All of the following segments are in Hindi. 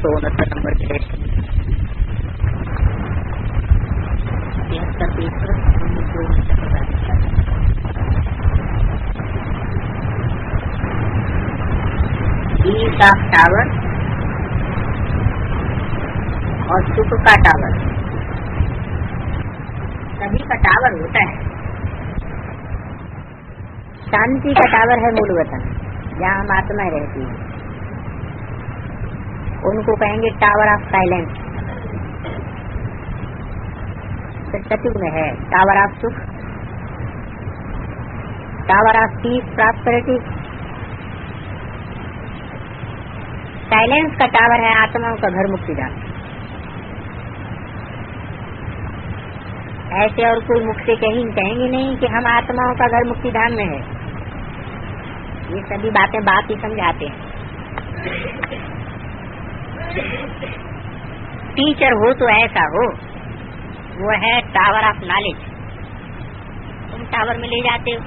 269 नंबर के 73 पेपर 20 ऑफ टावर और सुख का टावर। सभी का टावर होता है। शांति का टावर है मूल वतन, जहाँ हम आत्माएं रहती हैं। उनको कहेंगे टावर ऑफ साइलेंस। फिर सतयुग में है टावर ऑफ सुख, tower of peace prosperity. Silence का टावर है आत्माओं का घर मुक्तिधाम। ऐसे और कोई मुख से कहेंगे नहीं कि हम आत्माओं का घर मुक्तिधाम में है। ये सभी बातें बात ही समझाते हैं। टीचर हो तो ऐसा हो, वो है टावर ऑफ नॉलेज। तुम टावर में ले जाते हो,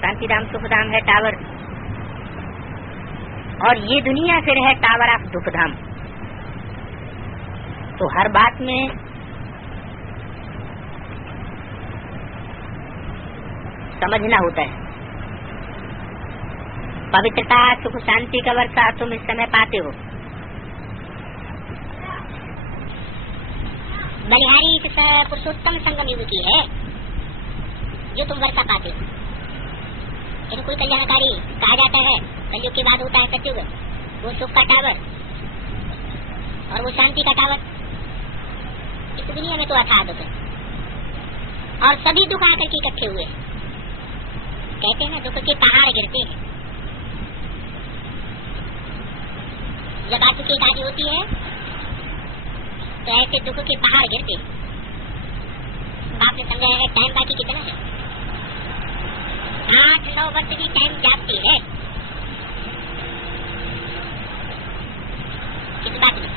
शांतिधाम सुखधाम है टावर, और ये दुनिया फिर है टावर ऑफ दुखधाम। तो हर बात में समझना होता है। पवित्रता सुख शांति का वर्षा तुम इस समय पाते हो। बलिहारी इस पुरुषोत्तम संगम युग की है जो तुम वर्षा पाते हो। इनको कोई कल्याणकारी कहा जाता है। कलयुग के बाद होता है सतयुग, वो सुख का टावर और वो शांति का टावर। इस दुनिया में तो अथाह दुख है और सभी दुख आकर के इकट्ठे हुए। कहते हैं ना, दुख के पहाड़ गिरते हैं। जब आंसू की गाड़ी होती है तो ऐसे दुख के पहाड़ गिरते। बाप ने समझाया है टाइम बाकी कितना है। 8-9 वर्ष की टाइम जाती है। किस बात में?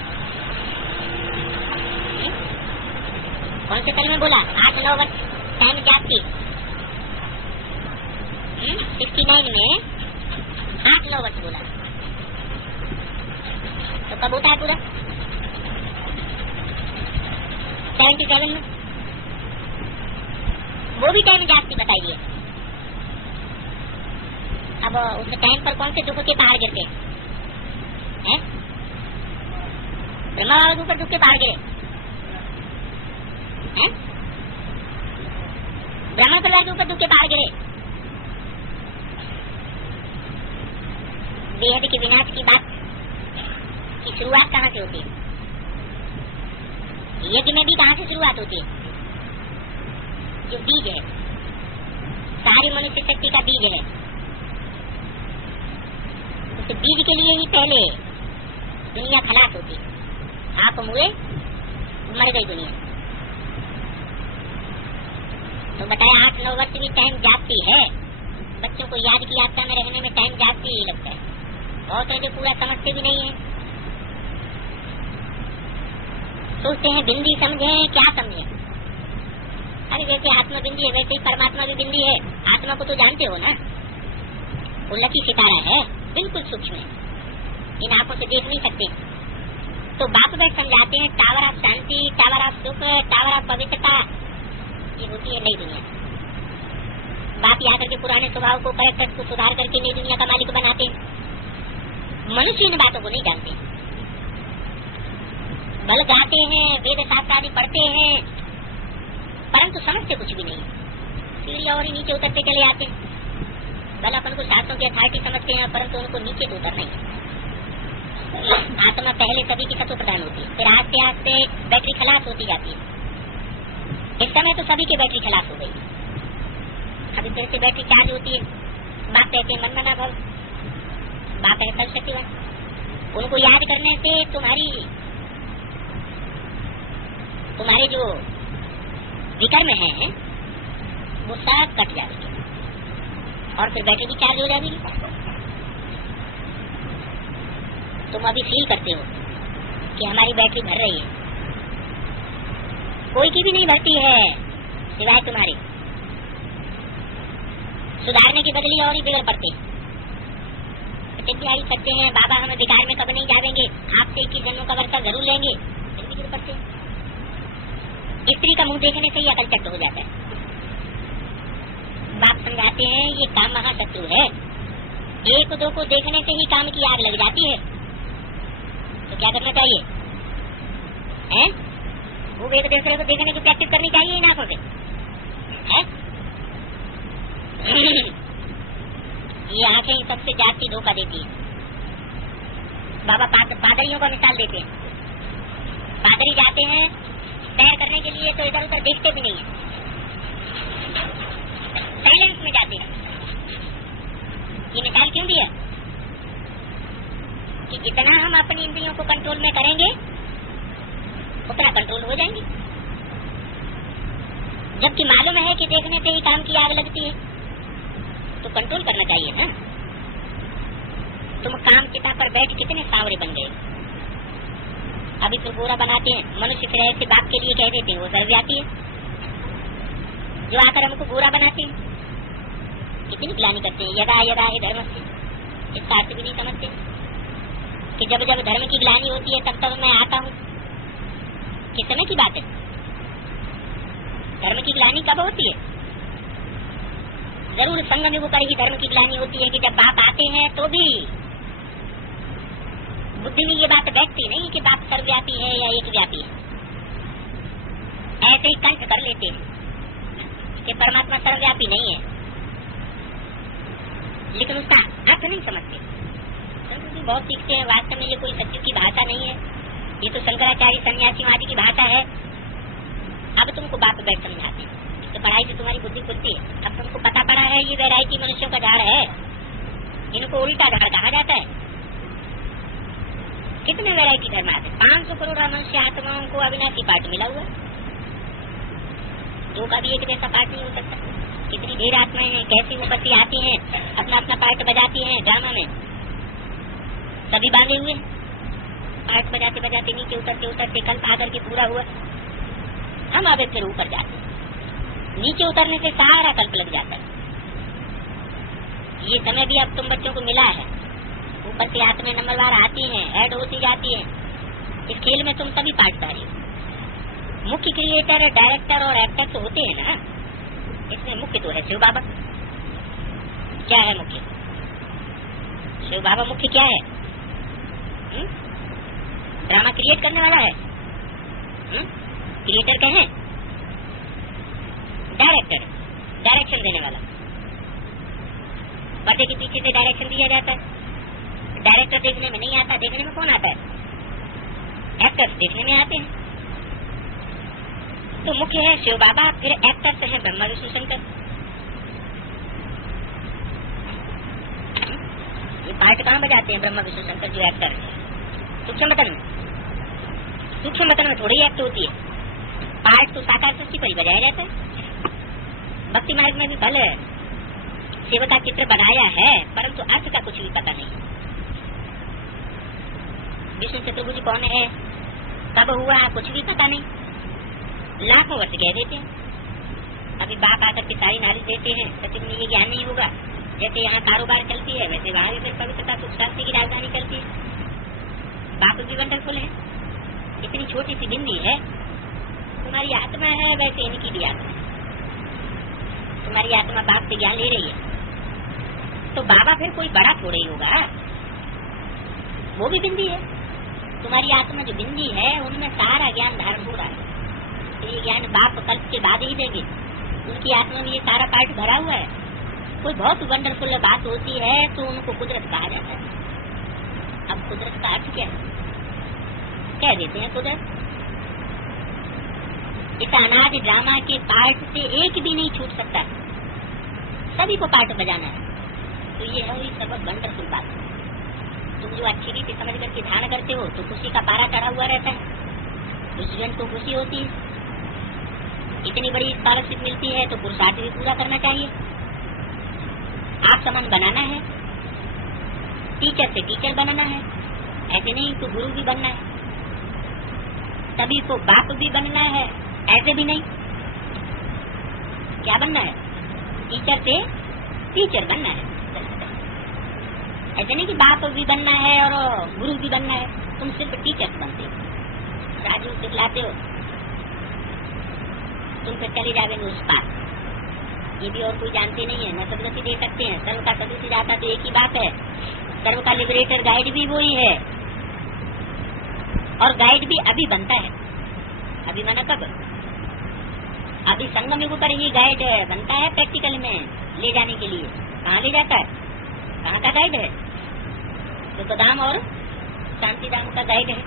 कौन से कल में बोला 8-9 वर्ष टाइम जाती? 69 में 8-9 वर्ष बोला। तो कब होता है पूरा? 77 में। वो भी टाइम जाती बताइए। अब उस टाइम पर कौन से दुख के पहाड़ गिरते हैं? ब्रह्मा बाबा के ऊपर दुख के पहाड़ गिरे हैं? ब्राह्मण परिवार के ऊपर दुख के पहाड़ गिरे। बेहद के विनाश की बात की शुरुआत कहाँ से होती है? यज्ञ में भी कहाँ से शुरुआत होती है? जो बीज है, सारी मनुष्य शक्ति का बीज है, उस बीज के लिए ही पहले दुनिया खलास होती है। आप हुए, मर गई दुनिया। तो बताया 8-9 वर्ष भी टाइम जाती है। बच्चों को याद की यात्रा में रहने में टाइम जाती ही लगता है। बहुत है जो पूरा समझते भी नहीं है। सोचते हैं बिंदी समझे, क्या समझे? अरे जैसे आत्मा बिंदी है वैसे ही परमात्मा भी बिंदी है। आत्मा को तो जानते हो ना, वो लकी सितारा है, बिल्कुल सूक्ष्म है, इन आंखों से देख नहीं सकते। तो बाप बैठ समझाते हैं tower of Shanti, tower of सुख, टावर ऑफ पवित्रता। ये होती है नई दुनिया। बाप ही आकर के पुराने स्वभाव को, कैरेक्टर को सुधार करके नई दुनिया का मालिक बनाते हैं। मनुष्य इन बातों को नहीं जानते। बल गाते हैं, वेद शास्त्र आदि पढ़ते हैं, परंतु समझते कुछ भी नहीं। सीढ़ी और ही नीचे उतरते चले आते हैं। बल अपन को शास्त्रों की अथॉरिटी समझते हैं, परंतु उनको नीचे तो उतरना ही। आत्मा पहले सभी की सत्व प्रदान होती है, फिर आस्ते आस्ते बैटरी खलास होती जाती है। इस समय तो सभी की बैटरी खलास हो गई। अभी फिर से बैटरी चार्ज होती है। बाप कहते हैं मन मना भव, बाप है सर्वशक्तिवान। उनको याद करने से तुम्हारे जो विकर्म है वो सब कट जाएगी और फिर बैटरी भी चार्ज हो जाएगी। तुम अभी फील करते हो कि हमारी बैटरी भर रही है। कोई की भी नहीं भरती है सिवाय तुम्हारी। सुधारने की बदली और ही बिगड़ पड़ते। करते हैं बाबा हमें बिगाड़ में कब नहीं जाएंगे, 21 जन्मों का वर्षा जरूर लेंगे, फिर भी गिर पड़ते हैं। स्त्री का मुंह देखने से ही अकल चट हो जाता है। बाप समझाते हैं ये काम महाशत्रु है, एक दो को देखने से ही काम की आग लग जाती है। तो क्या करना चाहिए है? वो एक दूसरे को देखने की प्रैक्टिस करनी चाहिए इन आंखों से है? ये आंखें सबसे जाती धोखा देती है। बाबा पादरियों का मिसाल देते हैं। पादरी जाते हैं सैर करने के लिए तो इधर उधर देखते भी नहीं है, साइलेंस में जाते हैं। ये मिसाल क्यों दी है? कि जितना हम अपनी इंद्रियों को कंट्रोल में करेंगे उतना कंट्रोल हो जाएंगे। जबकि मालूम है कि देखने से ही काम की आग लगती है, तो कंट्रोल करना चाहिए ना। तुम काम चिता पर बैठ कितने सांवरे बन गए, अभी फिर गोरा बनाते हैं। मनुष्य फिर ऐसे बाप के लिए कह देते हैं वो सर्वव्यापी है, जो आकर हमको गोरा बनाते हैं। कितनी ग्लानि करते हैं, यदा यदा ही धर्म से, इसका अर्थ भी नहीं समझते कि जब जब धर्म की ग्लानि होती है तब तब मैं आता हूँ। किस समय की बात है? धर्म की ग्लानि कब होती है? जरूर संगम युग पर ही धर्म की ग्लानि होती है कि जब बाप आते हैं तो भी बुद्धि में ये बात बैठती नहीं कि बाप सर्वव्यापी है या एक व्यापी है। ऐसे ही कंठ कर लेते हैं कि परमात्मा सर्वव्यापी नहीं है, लेकिन उसका अर्थ नहीं समझते। बहुत सीखते हैं, वास्तव में ये कोई सत्य की भाषा नहीं है, ये तो शंकराचार्य सन्यासियों आदि की भाषा है। अब तुमको बाप बैठ समझाते हैं तो पढ़ाई से तुम्हारी बुद्धि खुलती है। अब तुमको पता पड़ा है ये वैरायटी मनुष्यों का झाड़ है, इनको उल्टा झाड़ कहा जाता है। कितने वैरायटी धर्म आते, 500 करोड़ मनुष्य आत्माओं को अविनाशी पाठ मिला हुआ, दो का भी एक जैसा पाठ नहीं हो सकता। कितनी ढेर आत्माएं हैं, कैसी उपस्थिति आती हैं, अपना अपना पाठ बजाती हैं ड्रामा में, सभी बांधे हुए पाठ बजाते बजाते नीचे उतरते कल आकर के पूरा हुआ। हम अब फिर ऊपर जाते, नीचे उतरने से सारा कल्प लग जाता है। ये समय भी अब तुम बच्चों को मिला है, ऊपर से आत्माएं नंबरवार आती हैं, ऐड होती जाती हैं। इस खेल में तुम सभी पार्टदारी हो। मुख्य क्रिएटर, डायरेक्टर और एक्टर तो होते हैं ना, इसमें मुख्य तो है शिव बाबा। क्या है मुख्य? शिव बाबा मुख्य क्या है? ड्रामा क्रिएट करने वाला है, क्रिएटर कहें, डायरेक्टर डायरेक्शन देने वाला। पर्दे के पीछे से डायरेक्शन दिया जाता है। डायरेक्टर देखने में नहीं आता, देखने में कौन आता है? एक्टर्स देखने में आते हैं। तो मुख्य है शिव बाबा, फिर एक्टर्स हैं ब्रह्मा विष्णु शंकर। ये पार्ट कहाँ बजाते हैं ब्रह्मा विष्णु शंकर जो एक्टर है? सूक्ष्म वतन में। सूक्ष्म वतन में थोड़ी एक्ट होती है, पार्ट तो साकार सृष्टि पर ही बजाया जाता है। भक्ति मार्ग में भी भले शिव का चित्र बनाया है, परंतु अर्थ का कुछ भी पता नहीं। विष्णु चतुर्भुज कौन है, कब हुआ, कुछ भी पता नहीं। लाखों वर्ष कह देते हैं। अभी बाप आकर के सारी नॉलेज देते हैं, सचिव में ये ज्ञान नहीं होगा। जैसे यहाँ कारोबार चलती है वैसे वहाँ भी फिर पवित्रता सुख शांति की राजधानी चलती है। बाप भी वंडरफुल है, इतनी छोटी सी बिंदी है। तुम्हारी आत्मा है वैसे इनकी भी आत्मा है। तुम्हारी आत्मा बाप से ज्ञान ले रही है, तो बाबा फिर कोई बड़ा थोड़ा ही होगा, वो भी बिंदी है। तुम्हारी आत्मा जो बिंदी है उनमें सारा ज्ञान धारण हो रहा है। तो ये ज्ञान बाप कल्प के बाद ही देंगे। उनकी आत्मा में ये सारा पार्ट भरा हुआ है। कोई बहुत वंडरफुल बात होती है तो उनको कुदरत कहा जाता है। अब कुदरत का अर्थ क्या है? कह देते हैं कुदरत। इस अनाज ड्रामा के पार्ट से एक भी नहीं छूट सकता, सभी को पार्ट बजाना है। तो ये है सब वंडरफुल बात। तुम जो अच्छी रीति समझ करके ध्यान करते हो तो खुशी का पारा चढ़ा हुआ रहता है, उस जीवन को खुशी होती है। इतनी बड़ी स्कॉलरशिप मिलती है तो पुरुषार्थ भी पूरा करना चाहिए। आप समान बनाना है, टीचर से टीचर बनना है, ऐसे नहीं तो गुरु भी बनना है। सभी को बाप भी बनना है, ऐसे भी नहीं। क्या बनना है? टीचर से टीचर बनना है। ऐसे नहीं कि बाप भी बनना है और गुरु भी बनना है। तुम सिर्फ टीचर्स बनते हो, राजू सिखलाते हो, तुम फिर चले जाओगे उस पार। ये भी और कोई जानते नहीं है, न सदगति दे सकते हैं। सर्व का सदस्य जाता तो एक ही बात है, सर्व का लिबरेटर गाइड भी वही है, और गाइड भी अभी बनता है। अभी माना कब? अभी संगम युग पर ही गाइड बनता है प्रैक्टिकल में ले जाने के लिए। कहाँ ले जाता है? कहाँ का गाइड है? तो धाम और शांति धाम का गाइड है।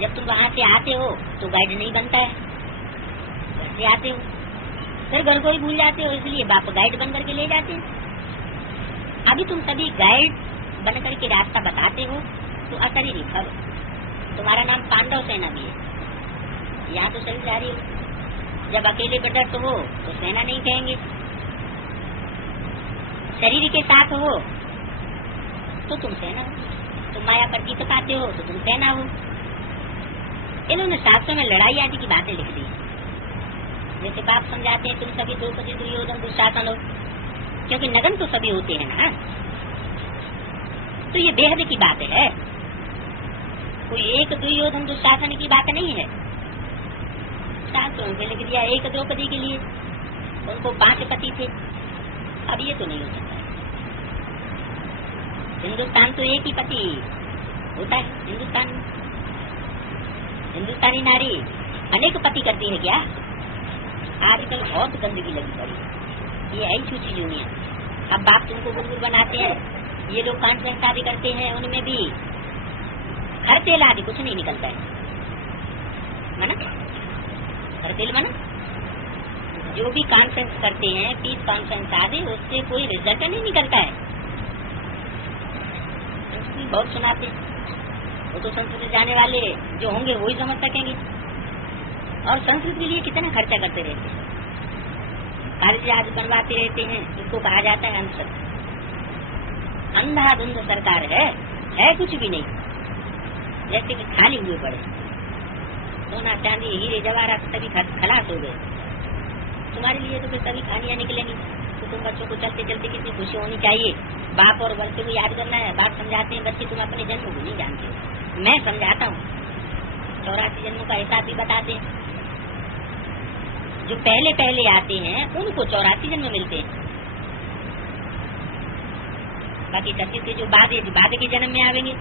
जब तुम वहाँ से आते हो तो गाइड नहीं बनता है, घर से आते हो फिर घर को ही भूल जाते हो, इसलिए बाप गाइड बन करके ले जाते हैं। अभी तुम सभी गाइड बन करके रास्ता बताते हो तो अशरीरी फल। तुम्हारा नाम पांडव सेना भी है, यहाँ तो सही जा रही हो। जब अकेले प्रदत्त हो तो सेना नहीं कहेंगे, शरीर के साथ हो तो तुम सेना हो, तुम माया पर जीत पाते हो तो तुम सेना हो। इन्होंने शास्त्रों में लड़ाई आदि की बातें लिख दी। जैसे बाप समझाते हैं तुम सभी द्रौपदी दुर्योधन दुशासन हो, क्योंकि नगन तो सभी होते हैं ना। तो ये बेहद की बात है, कोई एक दुर्योधन दुशासन की बात नहीं है। शास्त्रों में लिख दिया एक द्रौपदी के लिए, उनको 5 पति थे। अब ये तो नहीं हो सकता है। हिंदुस्तान तो एक ही पति होता है हिंदुस्तान में। हिंदुस्तानी नारी अनेक पति करती है क्या? आजकल बहुत गंदगी लगी पड़ी, ये है छूची यूनियन। अब बाप तुमको गुलगुल बनाते हैं, ये लोग कॉन्फ्रेंस शादी करते हैं, उनमें भी हर तेल आदि कुछ नहीं निकलता है, माना हर तेल माना। जो भी कॉन्फ्रेंस करते हैं, पीस कॉन्फ्रेंस आदि, उससे कोई रिजल्ट नहीं निकलता है। बहुत सुनाते, वो तो संस्कृत जाने वाले जो होंगे वही समझ सकेंगे। और संस्कृत के लिए कितना खर्चा करते रहते हैं, कॉलेज आज बनवाते रहते हैं, इसको कहा जाता है अंश। अंधाधुंध सरकार है कुछ भी नहीं, जैसे कि खाली हुए पड़े। सोना चांदी हीरे जवाहरात सभी खलास हो गए। तुम्हारे लिए तो फिर सभी खानियां निकलेंगी। तो तुम बच्चों को चलते चलते कितनी खुशी होनी चाहिए। बाप और बच्चों को याद करना है। बाप समझाते हैं, बच्चे तुम अपने जन्म को नहीं जानते, मैं समझाता हूँ। 84 जन्मों का हिसाब भी बताते हैं। जो पहले पहले आते हैं उनको 84 जन्म मिलते हैं, बाकी 36 के जो बाद के जन्म में आवेंगे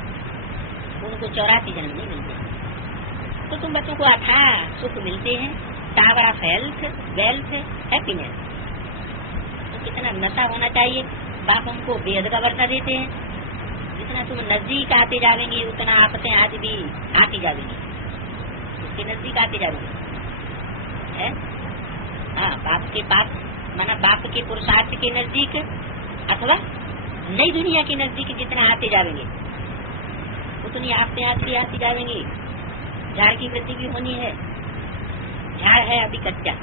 उनको 84 जन्म नहीं मिलते। तो तुम बच्चों को अथाह सुख मिलते हैं, tower of health, wealth, happiness. तो कितना नशा होना चाहिए। बाप हमको बेहद का वर्षा देते हैं। जितना तुम नजदीक आते जाएंगे उतना आफतें आज भी आती जाएंगी, उसके नजदीक आते जाओगे है। हाँ, बाप के पास माना बाप के पुरुषार्थ के नजदीक अथवा नई दुनिया के नजदीक जितना आते जाएंगे उतनी आफतें आती जाएंगी। झाड़ की वृद्धि भी होनी है। झाड़ है अभी कच्चा,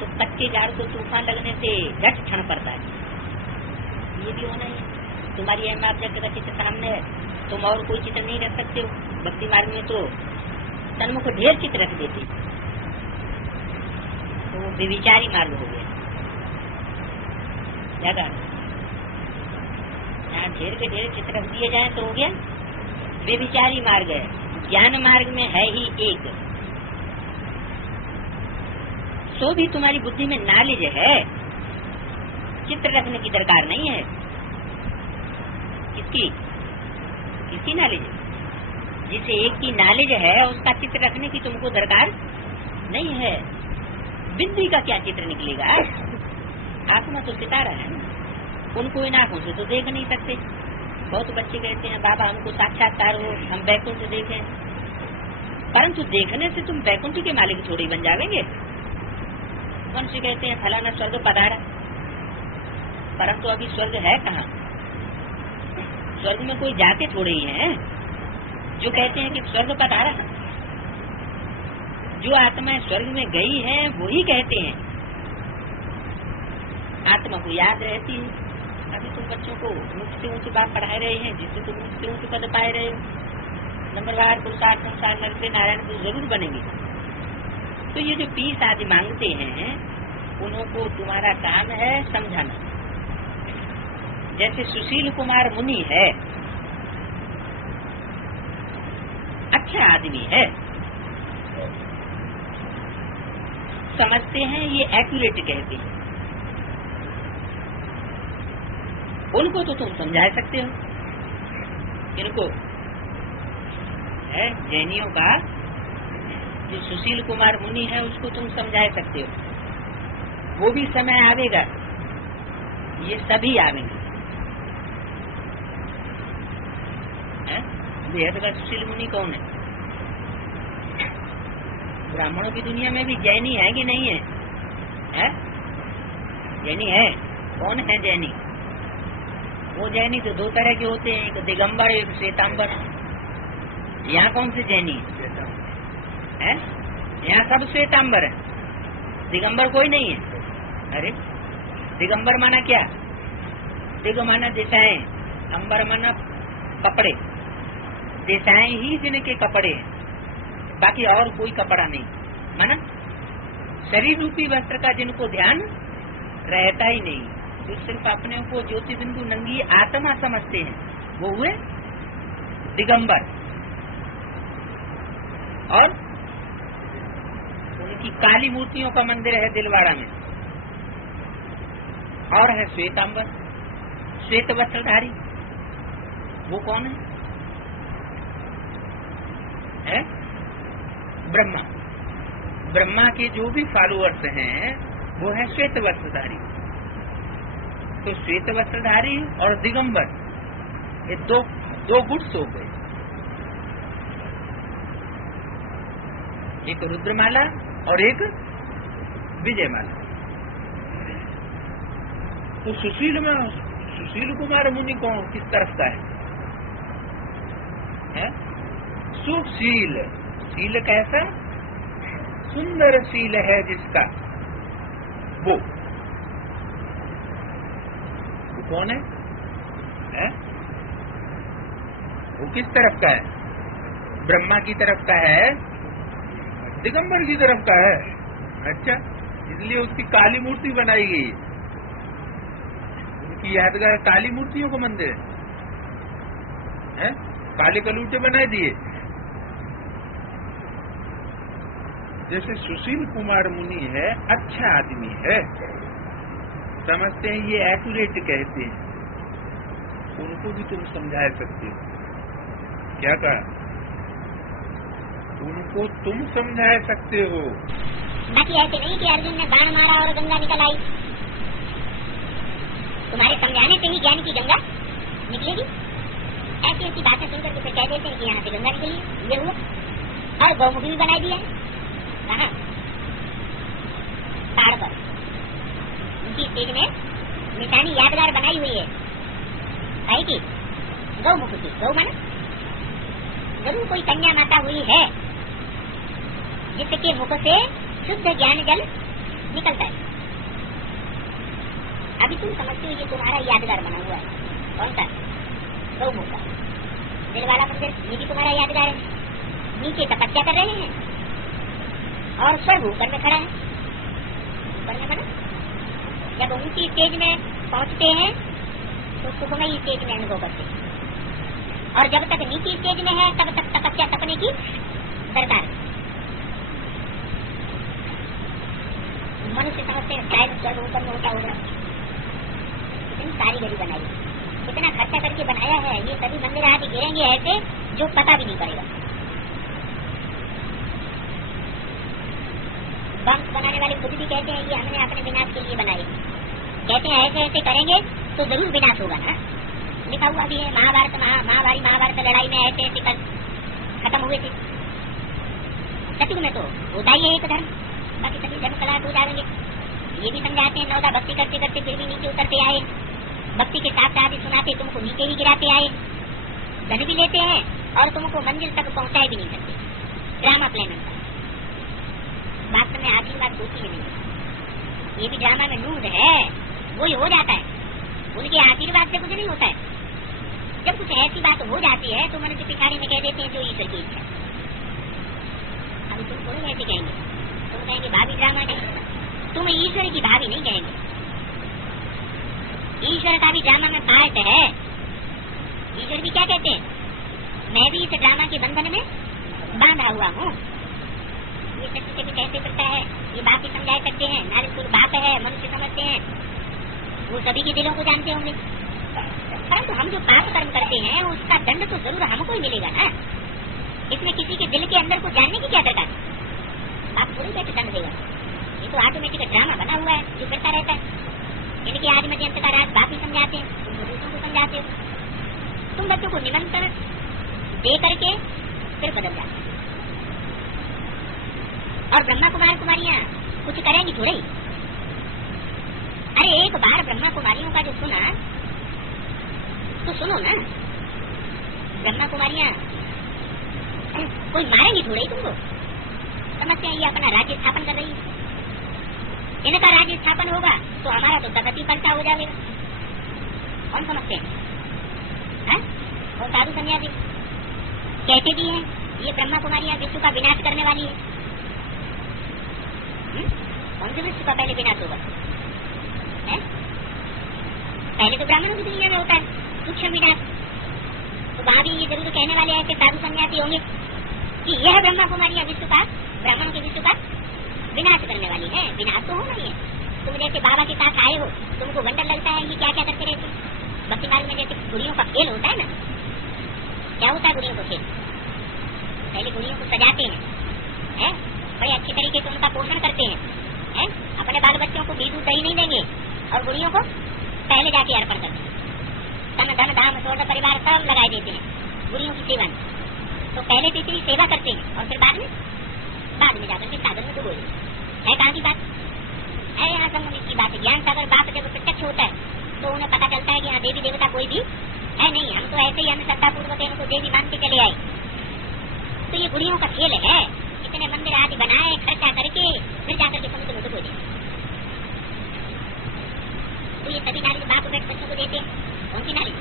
तो कच्चे झाड़ को तूफान लगने से झट ठंड पड़ता है। ये भी होना है। तुम्हारी अहम ऑब्जेक्ट का चित्र सामने है, तुम और कोई चित्र नहीं रख सकते हो। भक्ति मार्ग में तो तन्मुख ढेर चित्र रख देते, तो वो बेविचारी मार्ग हो गया। ज्यादा यहाँ ढेर के ढेर चित्र रख दिए जाए तो हो गया बेविचारी मार्ग है। ज्ञान मार्ग में है ही एक। सो भी तुम्हारी बुद्धि में नॉलेज है, चित्र रखने की दरकार नहीं है। किसकी नॉलेज है? जिसे एक की नॉलेज है उसका चित्र रखने की तुमको दरकार नहीं है। बिंदी का क्या चित्र निकलेगा? आत्मा तो सितारा है ना, उनको इन आंखों से तो देख नहीं सकते। बहुत बच्चे कहते हैं बाबा हमको साक्षात्कार हो, हम बैकुंठ देखें। परंतु देखने से तुम बैकुंठ के मालिक थोड़ी बन जाएंगे। मनुष्य कहते हैं फलाना स्वर्ग पधारा, परंतु अभी स्वर्ग है कहाँ? स्वर्ग में कोई जाते थोड़े ही हैं। जो कहते हैं कि स्वर्ग पधारा, जो आत्मा स्वर्ग में गई है वही कहते हैं। आत्मा को याद रहती है। अभी तुम बच्चों को ऊंच से ऊंची बात पढ़ा रहे हैं, जिससे तुम ऊंच से ऊंचे पद पाए रहे हो। नंबरवार पुरुषार्थ संसार नर से नारायण तो जरूर बनेंगे। तो ये जो पीस आदि मांगते हैं उनको तुम्हारा काम है समझाना। जैसे सुशील कुमार मुनि है, आदमी है, समझते हैं, ये एक्यूरेट कहते हैं। उनको तो तुम समझा सकते हो। इनको है जैनियों का जो सुशील कुमार मुनि है उसको तुम समझा सकते हो। वो भी समय आवेगा, ये सभी आवेंगे। बेहद का सुशील मुनि कौन है? ब्राह्मणों की दुनिया में भी जैनी है कि नहीं है? जैनी है। कौन है जैनी? वो जैनी तो दो तरह के होते हैं, एक दिगंबर एक श्वेतांबर। यहाँ कौन से जैनी है? यहाँ सब श्वेतांबर है, दिगंबर कोई नहीं है। अरे दिगंबर माना क्या? दिग माना दिशाएं, अंबर माना कपड़े। दिशाएं ही जिनके कपड़े हैं, बाकी और कोई कपड़ा नहीं। माना शरीर रूपी वस्त्र का जिनको ध्यान रहता ही नहीं, जो सिर्फ अपने को ज्योति बिंदु नंगी आत्मा समझते हैं, वो हुए दिगंबर। और उनकी काली मूर्तियों का मंदिर है दिलवाड़ा में। और है श्वेतांबर, श्वेत वस्त्रधारी। वो कौन है? ब्रह्मा। ब्रह्मा के जो भी फॉलोअर्स हैं वो है श्वेत वस्त्रधारी। तो श्वेत वस्त्रधारी और दिगंबर ये दो गुट्स हो गए, एक रुद्रमाला और एक विजयमाला। तो सुशील कुमार मुनि कौन, किस तरफ का है? सुशील। शील कैसा? सुंदर शील है जिसका, वो कौन है? वो किस तरफ का है? ब्रह्मा की तरफ का है, दिगंबर की तरफ का है। अच्छा, इसलिए उसकी काली मूर्ति बनाई गई। उनकी यादगार काली मूर्तियों को मंदिर है, काले कलूटे बना दिए। जैसे सुशील कुमार मुनि है, अच्छा आदमी है, समझते हैं, ये एक्यूरेट कहते हैं, उनको भी तुम समझा सकते हो। क्या कहा? उनको तुम समझा सकते हो। बाकी ऐसे नहीं कि अर्जुन ने बाण मारा और गंगा निकल आई। तुम्हारे समझाने से ही ज्ञान की गंगा निकलेगी। ऐसी ऐसी बातें सुनकर तो फिर कह देते हैं कि यहाँ से गंगा निकली, ये हुआ। और गौमुख भी बनाई दिया है। कहाँ? ताड़ पर उनकी स्टेज में निशानी यादगार बनाई हुई है। आई की गौमुख की, गौ माना जरूर कोई कन्या माता हुई है जिसके मुख से शुद्ध ज्ञान जल निकलता है। अभी तुम समझते हो ये तुम्हारा यादगार बना हुआ है। कौन सा? गौमुख का दिलवाड़ा मंदिर, ये भी तुम्हारा यादगार है। नीचे तपस्या कर रहे हैं और स्वर्ग ऊपर में खड़ा है। ऊपर में बना, जब ऊंची स्टेज में पहुंचते हैं तो सुखमयी स्टेज में अनुभव करते हैं, और जब तक नीची स्टेज में है तब तक तपस्या तपने की दरकार है। मनुष्य समझते हैं शायद स्वर्ग ऊपर में होता होगा। इतनी कारीगरी बनाई, इतना खर्चा करके बनाया है, ये सभी मंदिर आदि गिरेंगे ऐसे जो पता भी नहीं पड़ेगा। बम बनाने वाले खुद भी कहते हैं कि हमने अपने विनाश के लिए बनाए। कहते हैं ऐसे ऐसे करेंगे तो जरूर विनाश होगा ना। लिखा हुआ भी है, महाभारत लड़ाई में ऐसे ऐसे कर खत्म हुए थे। सतयुग में तो होता ही है एक धर्म, बाकी सभी धर्म कला हो जाएंगे। ये भी समझाते हैं, नौदा भक्ति करते करते फिर भी नीचे उतरते आए, भक्ति के साथ साथ ही सुनाते तुमको नीचे ही गिराते आए, धन भी लेते हैं और तुमको मंजिल तक पहुंचाए भी नहीं सकते। ड्रामा प्लान का वास्तव में आशीर्वाद होती है नहीं, ये भी ड्रामा में नूर है, वही हो जाता है। उनके आशीर्वाद से कुछ नहीं होता है। जब कुछ ऐसी बात हो जाती है तो मनुष्य पिछाड़ी में कह देते हैं जो ईश्वर की इच्छा। अभी तुम थोड़ी ऐसे कहेंगे, तुम कहेंगे भाभी ड्रामा नहीं, तुम ईश्वर की भाभी नहीं कहेंगे। ईश्वर का भी ड्रामा में पार्ट है। ईश्वर भी क्या कहते हैं, मैं भी इस ड्रामा के बंधन में बांधा हुआ हूँ। ये सत्य से भी कैसे करता है, ये बाप ही समझा सकते हैं। नारायण बाप है, मनुष्य समझते हैं, वो सभी के दिलों को जानते होंगे। परंतु हम जो पाप कर्म करते हैं उसका दंड तो जरूर हमको ही मिलेगा ना। इसमें किसी के दिल के अंदर को जानने की क्या दरकार, बाप थोड़ी कैसे दंड देगा। ये तो ऑटोमेटिक ड्रामा बना हुआ है जो करता रहता है। इनके आज मध्यंत का राज बाप ही समझाते हैं, तुम दूसरों को समझाते हो। तुम बच्चों को निमंत्रण दे करके फिर बदल जाते हो। और ब्रह्मा कुमार कुमारियां कुछ करेंगी थोड़े ही। अरे एक बार ब्रह्मा कुमारियों का जो सुना तो सुनो ना, ब्रह्मा कुमारियां कोई मारेंगी थोड़े ही तुमको। समझते हैं ये अपना राज्य स्थापन कर रही है, इनका राज्य स्थापन होगा तो हमारा तो प्रगति पलटा हो जाएगा। कौन समझते हैं? और साधु सन्यासी कहते भी हैं ये ब्रह्मा कुमारियां विश्व का विनाश करने वाली है। कौन से विश्व का पहले विनाश होगा? पहले तो ब्राह्मणों की दुनिया में होता है सूक्ष्म विनाश। तो वहां भी ये जरूर कहने वाले ऐसे साधु सन्यासी होंगे कि यह ब्रह्मा कुमारियां विश्व का, ब्राह्मणों के विश्व का विनाश करने वाली है। विनाश तो होना ही है। तुम जैसे बाबा के साथ आए हो, तुमको वंडर लगता है ये क्या क्या करते रहते हैं। भक्ति मार्ग में जैसे गुड़ियों का खेल होता है ना, क्या होता है गुड़ियों का खेल? पहले गुड़ियों को सजाते हैं, बड़े अच्छे तरीके से उनका पोषण करते हैं, अपने बाल बच्चों को बीज दही नहीं देंगे और गुड़ियों को पहले जाके अर्पण करते हैं। धन धन धाम छोड़ परिवार सब लगाए देते हैं गुड़ियों की सेवा में। तो पहले तो इतनी सेवा करते हैं और फिर बाद में जाकर के सागर में डुबो है। कहाँ की बात है? यहाँ संगम की बात है। ज्ञान सागर बाप जब प्रत्यक्ष होता है तो उन्हें पता चलता है कि यहाँ देवी देवता कोई भी है नहीं। हम तो ऐसे ही हमें श्रद्धा पूर्वक इनको देवी मानते चले आए। तो ये गुड़ियों का खेल है। इतने मंदिर आदि बनाए खर्चा करके फिर जाकर के समुद्र में डुबो देते। तो ये सभी नारी बाप बेट बच्चों को देते हैं। कौन सी नारी?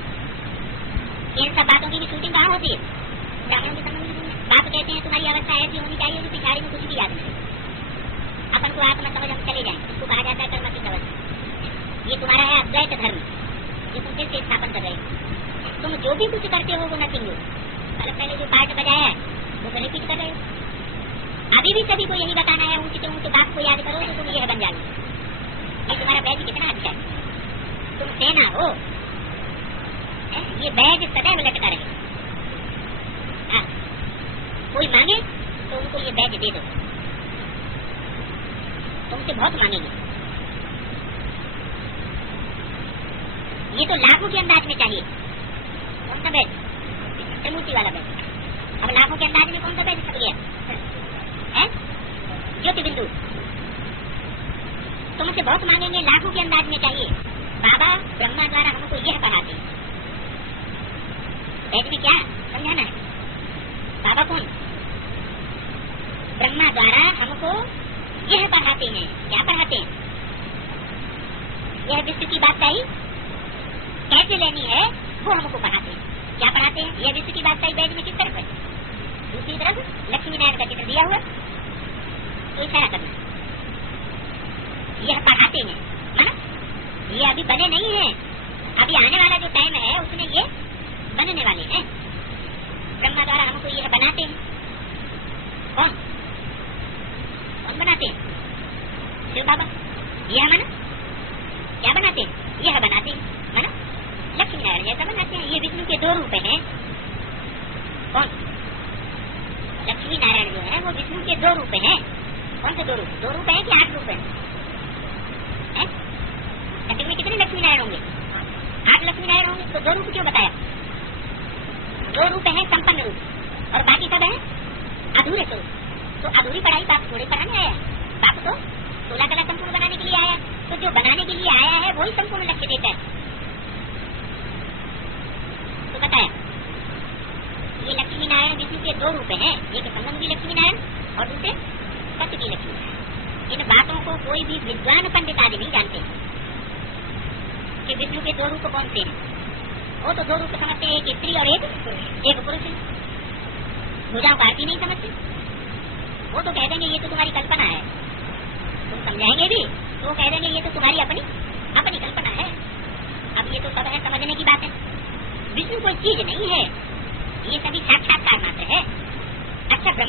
इन सब बातों की भी शूटिंग कहाँ होती है? ब्राह्मणों के संबंध में। बाप कहते हैं तुम्हारी अवस्था ऐसी होनी चाहिए कि पिछाड़ी में कुछ भी याद नहीं, अपन को आत्मा समझ हम चले जाएं। इसको कहा जाता है कर्म की अवस्था। ये तुम्हारा है अद्वैत धर्म जो तुम फिर से स्थापन कर रहे हो। तुम जो भी कुछ करते हो वो नथिंग हो। पहले जो पार्ट बजाया है वो रिपीट कर रहे हो। अभी भी सभी को यही बताना है ऊंचे ऊंचे बाप को याद करो तो तुम यह बन जाओगे। ये तुम्हारा बैज कितना अच्छा है। तुम सेना हो, ये बैज सदैव लटका रहे। हाँ, कोई मांगे तो उनको ये बैज दे दो, तुमसे बहुत मांगेंगे। ये तो लाखों के अंदाज में चाहिए। कौन सा बैज? चमूची वाला बैज। अब लाखों के अंदाज में कौन सा बैज छप गया? ज्योति बिंदु। तुमसे बहुत मांगेंगे, लाखों के अंदाज में चाहिए। बाबा ब्रह्मा द्वारा हमको यह पढ़ाते हैं। बैज में क्या समझाना है? बाबा कौन? ब्रह्मा द्वारा हमको यह पढ़ाते हैं। क्या पढ़ाते हैं? यह विश्व की बादशाही कैसे लेनी है वो हमको पढ़ाते हैं। क्या पढ़ाते हैं? यह विश्व की बादशाही बैज में किस तरफ है? दूसरी तरफ लक्ष्मी नारायण का चित्र दिया हुआ, तो इशारा करना। यह पढ़ाते हैं, माना ये अभी बने नहीं है। अभी आने वाला जो टाइम है उसमें ये बनने वाले हैं। ब्रह्मा द्वारा हमको यह बनाते हैं। कौन कौन बनाते हैं? शिव बाबा। यह माना क्या बनाते हैं? यह बनाते हैं, माना लक्ष्मी नारायण जैसा बनाते हैं। ये विष्णु के दो रूप हैं। कौन? लक्ष्मी नारायण जो है वो विष्णु के दो रूप हैं। कौन से दो रूप? दो रूप है कि 8 रूप है? सत्य में कितने लक्ष्मी नारायण होंगे? 8 लक्ष्मी नारायण होंगे। तो दो रूप क्यों बताया? दो रूप है संपन्न रूप और बाकी सब है अधूरे स्वरूप। तो अधूरी पढ़ाई बाप थोड़ी पढ़ाने आया। बाप तो 16 कला संपूर्ण बनाने के लिए आया। तो जो बनाने के लिए आया है वही संपूर्ण लक्ष्य देता है। तो बताया ये लक्ष्मी नारायण विष्णु के दो रूप हैं। एक संगम की लक्ष्मी नारायण और दूसरे सत्य की लक्ष्मी नारायण। इन बातों को कोई भी विद्वान पंडित आदि नहीं जानते कि विष्णु के दो रूप कौन से हैं। वो तो दो रूप समझते हैं, एक स्त्री और एक पुरुष है। भुजाओं का आरती नहीं समझते। वो तो कह देंगे ये तो तुम्हारी कल्पना है। तुम समझाएंगे भी तो वो कह देंगे ये तो तुम्हारी अपनी कल्पना है। अब ये तो सब है समझने की बात है। विष्णु कोई चीज नहीं है, ये सभी साक्षात्कार मात्र है। अच्छा ब्रह्मा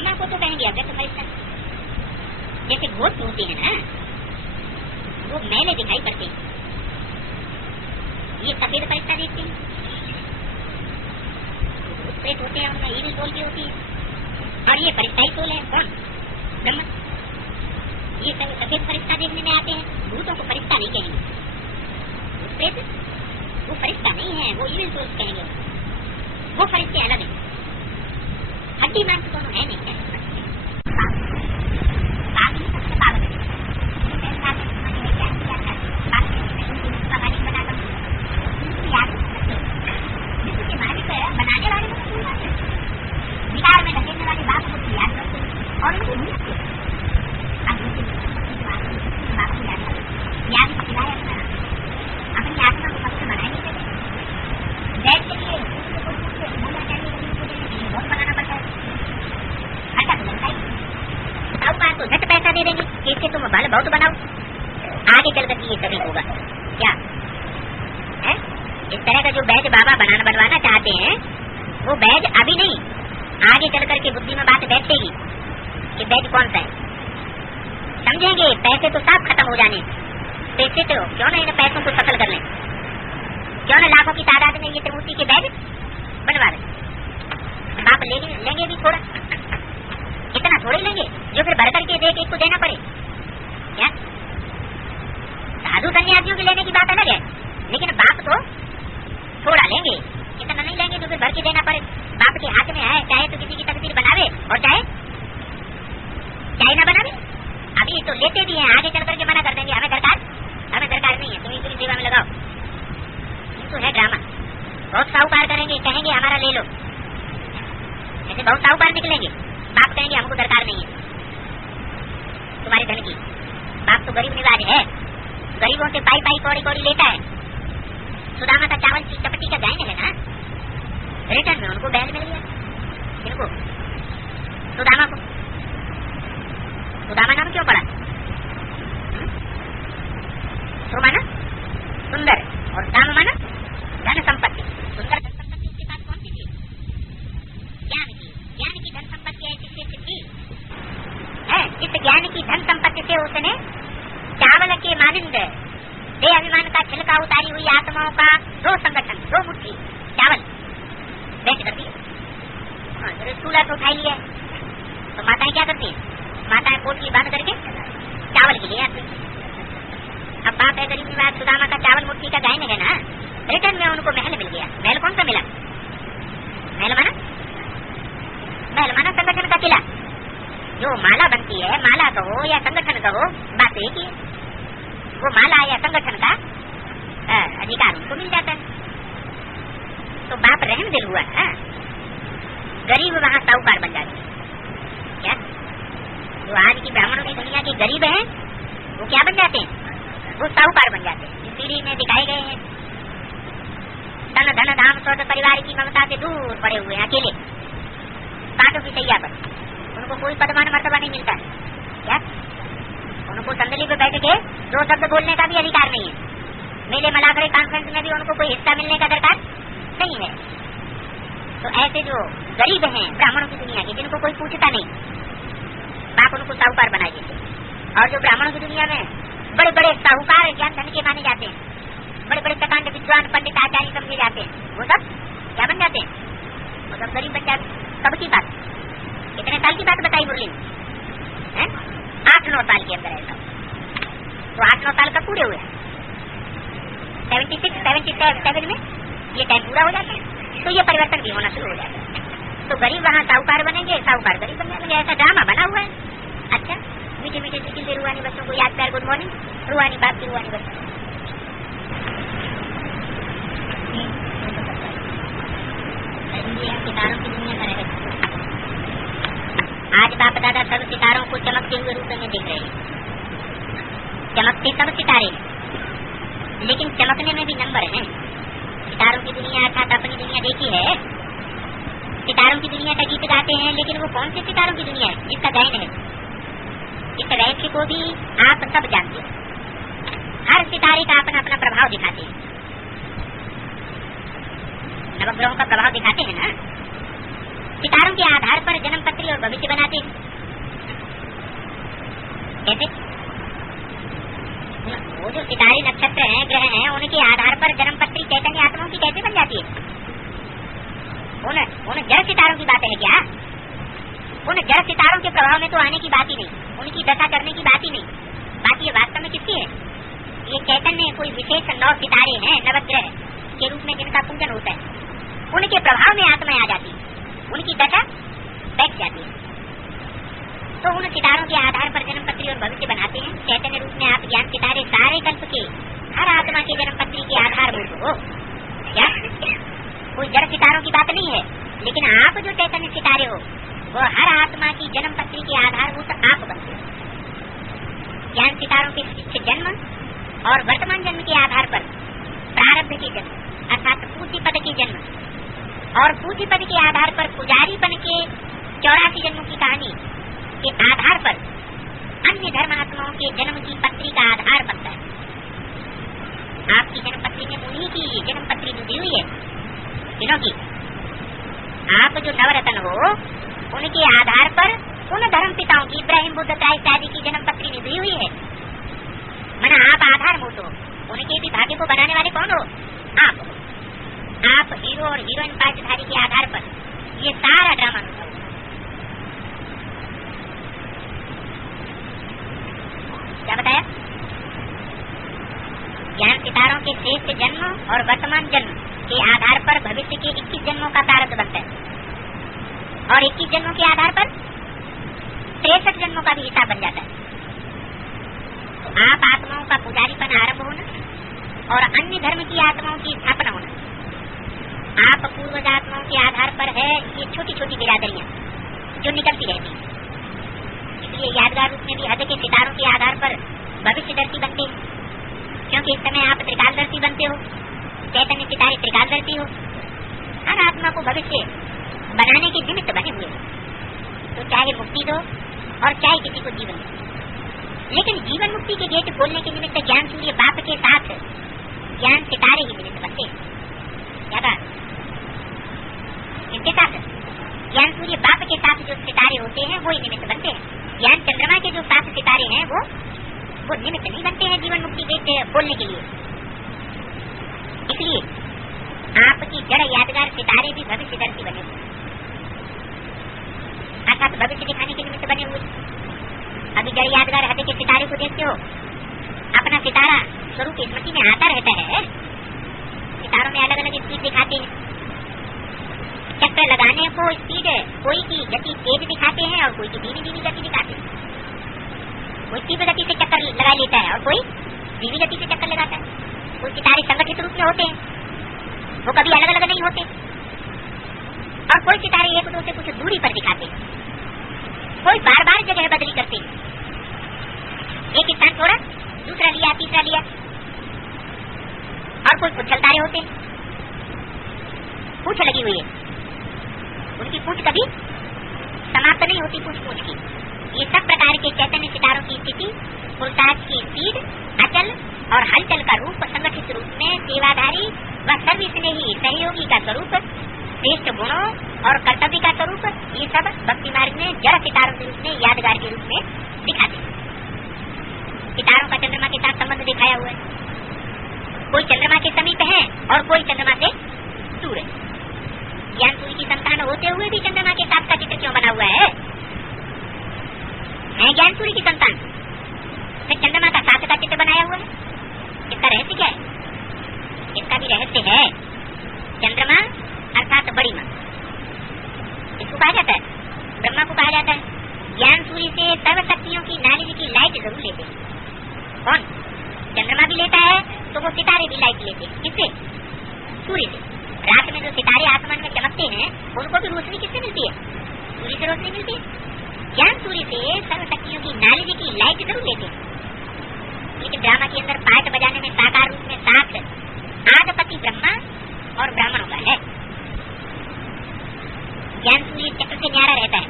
प्रेत होते हैं, उनमें ईविल सोल भी होती है, और ये फरिश्ता ही सोल है। कौन? ब्रह्मा। ये सब सफेद फरिश्ता देखने में आते हैं, भूतों को फरिश्ता नहीं कहेंगे, प्रेत वो फरिश्ता नहीं है, वो ईविल सोल कहेंगे, वो फरिश्ते अलग है। हड्डी मांस दोनों है नहीं, बहुत बनाओ, आगे चल कर ये कभी होगा क्या है? इस तरह का जो बैज बाबा बनवाना चाहते हैं, वो बैज अभी नहीं, आगे चल करके बुद्धि में बात बैठेगी कि बैज कौन सा है। समझेंगे पैसे तो सब खत्म हो जाने, पैसे तो क्यों ना इन पैसों को सफल कर लें, क्यों ना लाखों की तादाद में ये त्रिमूर्ति के बैज बनवा लें। बाप लेंगे भी थोड़ा, इतना थोड़े लेंगे जो फिर भर करके देख एक को देना पड़े। साधु सन्यासियों के लेने की बात अलग है, लेकिन बाप तो थोड़ा लेंगे, इतना नहीं लेंगे जो फिर भर के देना पड़े। बाप के हाथ में है, चाहे तो किसी की तकदीर बनावे और चाहे ना बनावे। अभी तो लेते भी हैं, आगे चल करके मना कर देंगे, हमें दरकार नहीं है, तुम इतनी सेवा में लगाओ। तो है ड्रामा। बहुत साहूकार करेंगे, कहेंगे हमारा ले लो, ऐसे बहुत साहूकार निकलेंगे। बाप कहेंगे हमको दरकार नहीं है तुम्हारे धन की। बाप तो गरीब निवाज है, गरीबों से पाई कौड़ी लेता है। सुदामा का चावल की चपटी का गायन है ना, रिटर्न में उनको बैल मिल गया। इनको सुदामा को सुदामा नाम क्यों पड़ा? सु माना सुंदर और दाम माना धन संपत्ति। सुंदर धन संपत्ति उसके पास कौन सी थी? ज्ञान की धन संपत्ति ऐसी सिद्धि है। इस ज्ञान की धन संपत्ति से उसने चावल के मानिंद दे अभिमान का छिलका उतारी हुई आत्माओं का 2 संगठन 2 मुट्ठी चावल बेच कर दिए। चूल्हा तो उठा लिया, तो माताएं क्या करती है? माताएं पोटली बांध करके चावल के लिए आती। अब बाप है गरीब निवाज, सुदामा का चावल मुट्ठी का गायन है ना, रिटर्न में उनको महल मिल गया। महल कौन सा मिला? महल माना संगठन का किला। जो माला बनती है, माला कहो या संगठन कहो, बात एक ही है। वो माला या संगठन का अधिकार उनको मिल जाता है। तो बाप रहम दिल हुआ है, गरीब वहाँ साहूकार बन जाते हैं। क्या जो आज की ब्राह्मणों की दुनिया के गरीब हैं, वो क्या बन जाते हैं? वो साहूकार बन जाते हैं। इस सीढ़ी में दिखाए गए हैं, धन धन धाम स्वर्ग परिवार की ममता से दूर पड़े हुए हैं, अकेले कांटों की सैया पर। उनको कोई पदमान मर्तबा नहीं मिलता है। क्या उनको संदली पे बैठ के 2 शब्द बोलने का भी अधिकार नहीं है। मेले मलाखड़े कॉन्फ्रेंस में भी उनको कोई हिस्सा मिलने का दरकार नहीं है। तो ऐसे जो गरीब हैं ब्राह्मणों की दुनिया के, जिनको कोई पूछता नहीं, बाप उनको साहूकार बना देते। और जो ब्राह्मणों की दुनिया में बड़े बड़े साहूकार ज्ञान धन के माने जाते हैं, बड़े बड़े प्रकांड विद्वान पंडित आचार्य समझे जाते हैं, वो सब क्या बन जाते हैं? वो सब गरीब बन जाते हैं। कब की बात? कितने साल की बात बताई मुरली ने? 8-9 साल के अंदर ऐसा। तो 8-9 साल का पूरे हुए 76-77 में ये टाइम पूरा हो जाता है। तो ये परिवर्तन भी होना शुरू हो जाता है। तो गरीब वहाँ साहूकार बनेंगे, साहूकार गरीब बन जाएंगे। ऐसा ड्रामा बना हुआ है। अच्छा, मीठे मीठे चिकिल रूहानी बच्चों को याद प्यार गुड मॉर्निंग, रूहानी बाप की रूहानी बच्चों। सितारों की दुनिया का रहस्य आज बाप दादा सब सितारों को चमकते हुए रूप में देख रहे हैं। चमकते सब सितारे, लेकिन चमकने में भी नंबर है। सितारों की दुनिया अर्थात अपनी दुनिया देखी है। सितारों की दुनिया का गीत गाते हैं, लेकिन वो कौन से सितारों की दुनिया है जिसका गायन है? इस रहस्य को भी आप सब जानते हैं। हर सितारे का अपना अपना प्रभाव दिखाते हैं। नवग्रहों का प्रभाव दिखाते हैं ना। सितारों के आधार पर जन्म पत्री और भविष्य बनाते हैं। कैसे? वो जो सितारे नक्षत्र हैं, ग्रह हैं, उनके आधार पर जन्म पत्री चैतन्य आत्माओं की कैसे बन जाती है? उन जड़ सितारों की बात है क्या? उन जड़ सितारों के प्रभाव में तो आने की बात ही नहीं, उनकी दशा करने की बात ही नहीं। बात ये वास्तव में किसकी है? ये चैतन्य कोई विशेष 9 सितारे हैं नवग्रह के रूप में जिनका पूजन होता है, उनके प्रभाव में आत्माएं आ जाती, उनकी दशा बैठ जाती है। तो उन सितारों के आधार पर जन्म पत्री और भविष्य बनाते हैं। चैतन्य रूप में आप ज्ञान सितारे सारे कल्प के हर आत्मा के जन्म पत्री के आधारभूत हो। क्या कोई जड़ सितारों की बात नहीं है, लेकिन आप जो चैतन्य सितारे हो वो हर आत्मा की जन्म पत्री के आधारभूत आप बनते हो। ज्ञान सितारों के शिष्य जन्म और वर्तमान जन्म के आधार पर प्रारब्ध के जन्म अर्थात पूज्य पद के जन्म और पूज्य पद के आधार पर पुजारीपन के 84 जन्मों की कहानी के आधार पर अन्य धर्मात्माओं के जन्म की पत्री का आधार बनता है। आपकी जन्म पत्री में उन्हीं की जन्म पत्री जुड़ी हुई है, क्योंकि आप जो नवरत्न हो उनके आधार पर उन धर्म पिताओं की इब्राहिम बुद्ध क्राइस्ट आदि की जन्म पत्री निभी हुई है। मना आप आधारभूत हो, उनके भी भाग्य को बनाने वाले कौन हो? आप हो। आप हीरो और हीरोइन पात्रधारी के आधार पर ये सारा ड्रामा होता है। क्या बताया? ज्ञान सितारों के श्रेष्ठ जन्म और वर्तमान जन्म के आधार पर भविष्य के 21 जन्मों का प्रारब्ध बनता है और 21 जन्मों के आधार पर 63 जन्मों का भी हिसाब बन जाता है। तो आप आत्माओं का पुजारीपन आरंभ होना और अन्य धर्म की आत्माओं की स्थापना होना, आप पूर्वज आत्माओं के आधार पर है ये छोटी छोटी बिरादरियां जो निकलती रहती हैं। इसलिए यादगार रूप में भी हद के सितारों के आधार पर भविष्यदर्शी बनते हैं, क्योंकि इस समय आप त्रिकालदर्शी बनते हो, चैतन्य सितारे त्रिकालदर्शी हो। हर आत्मा को भविष्य बनाने के निमित्त बने हुए, तो चाहे मुक्ति दो और चाहे किसी को जीवन दो। लेकिन जीवन मुक्ति के गेट खोलने के निमित्त ज्ञान सूर्य बाप के साथ ज्ञान सितारे ही निमित्त बनते हैं। क्या कहा? इनके साथ ज्ञान सूर्य बाप के साथ जो सितारे होते हैं वो ही निमित्त बनते हैं। ज्ञान चंद्रमा के जो 7 सितारे हैं वो निमित्त नहीं बनते हैं जीवन मुक्ति गेट खोलने के लिए। इसलिए आपकी जड़ यादगार सितारे भी भविष्यदर्शी बने हुए, अर्थात भविष्य दिखाने के निमित्त बने हुए। अभी जड़ यादगार हृदय के सितारे को देखते हो, अपना सितारा स्वरूप स्मृति में आता रहता है। सितारों में अलग अलग स्पीड दिखाते हैं, चक्कर लगाने को स्पीड कोई की गति तेज दिखाते हैं और कोई की धीमी धीमी गति दिखाते हैं। कोई तीव्र गति से चक्कर लगा लेता है और कोई धीमी गति से चक्कर लगाता है। कोई सितारे संगठित रूप में होते हैं, वो कभी अलग अलग नहीं होते, और कोई सितारे एक दूसरे से कुछ दूरी पर दिखाते हैं। कोई बार बार जगह बदली करते हैं, एक स्थान छोड़ा दूसरा लिया तीसरा लिया। और कोई पुच्छल तारे होते हैं, पूंछ लगी हुई है, उनकी पूंछ कभी समाप्त नहीं होती पूंछ की। ये सब प्रकार के चैतन्य सितारों की स्थिति, पुरुषार्थ की स्पीड, अचल और हलचल का रूप, संगठित रूप में सेवाधारी व सर्वस्नेही सहयोगी का स्वरूप, श्रेष्ठ गुणों और कर्तव्य का स्वरूप, ये सब भक्ति मार्ग में जड़ सितारों के रूप में यादगार के रूप में दिखाते हैं। सितारों का चंद्रमा के साथ संबंध दिखाया हुआ है। कोई चंद्रमा के समीप है और कोई चंद्रमा से दूर है। ज्ञान सूर्य की संतान होते हुए भी चंद्रमा के साथ का चित्र क्यों बना हुआ है? ज्ञान सूर्य की संतान फिर चंद्रमा का साथ का चित्र बनाया हुआ है। इसका रहस्य क्या है? इसका भी रहस्य है चंद्रमा अर्थात बड़ी मां। इसको कहा जाता है, ब्रह्मा को कहा जाता है। ज्ञान सूर्य से सर्व शक्तियों की नॉलेज की लाइट जरूर लेते हैं। कौन? चंद्रमा भी लेता है तो वो सितारे भी लाइट लेते हैं। किससे? सूर्य से। रात में जो सितारे आसमान में चमकते हैं उनको भी रोशनी किससे मिलती है? सूर्य से रोशनी मिलती है। ज्ञान सूर्य से सर्व शक्तियों की नॉलेज की लाइट जरूर लेते हैं, लेकिन ड्रामा के अंदर पाठ बजाने में साकार रूप में साथ आदिपति ब्रह्मा और ब्राह्मणों का है। ज्ञान सूर्य चक्र से न्यारा रहता है,